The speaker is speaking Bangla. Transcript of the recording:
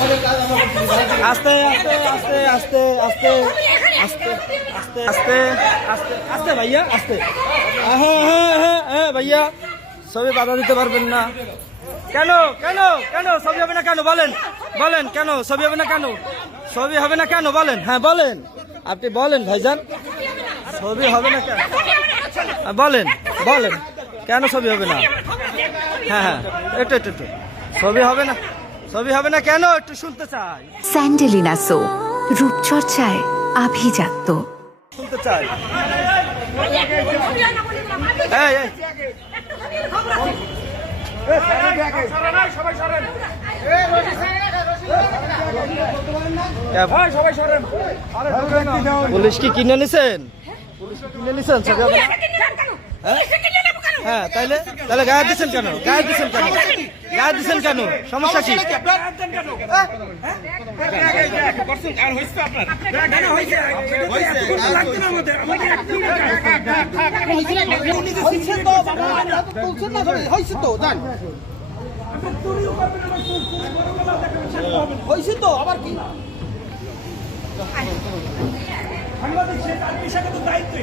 আস্তে আস্তে আস্তে আস্তে আস্তে আস্তে আস্তে আস্তে আস্তে আস্তে ভাইয়া আস্তে। হ্যাঁ হ্যাঁ হ্যাঁ হ্যাঁ ভাইয়া, ছবি বাধা দিতে পারবেন না কেন? কেন কেন ছবি হবে না কেন বলেন? বলেন কেন ছবি হবে না কেন? ছবি হবে না কেন বলেন? হ্যাঁ বলেন, আপনি বলেন ভাইজান, ছবি হবে না কেন বলেন? বলেন কেন ছবি হবে না? হ্যাঁ হ্যাঁ একটু একটু একটু, ছবি হবে না, ছবি হবে না কেন একটু শুনতে চাই, স্যান্ডেলিনা সো, রূপচর্চায় আভিজাত্য। শুনতে চাই। এই এই পুলিশ কি কিনে নিছেন? পুলিশ কি কিনে নিছেন ছবি হবে না? হ্যাঁ তাইলে তাহলে গায়ে দিচ্ছেন কেন? গায়ে দিচ্ছেন কেন? গায়ে দিচ্ছেন কেন? সমস্যা কি? আবার কি সাংবাদিক সে তার পেশাগত দায়িত্ব।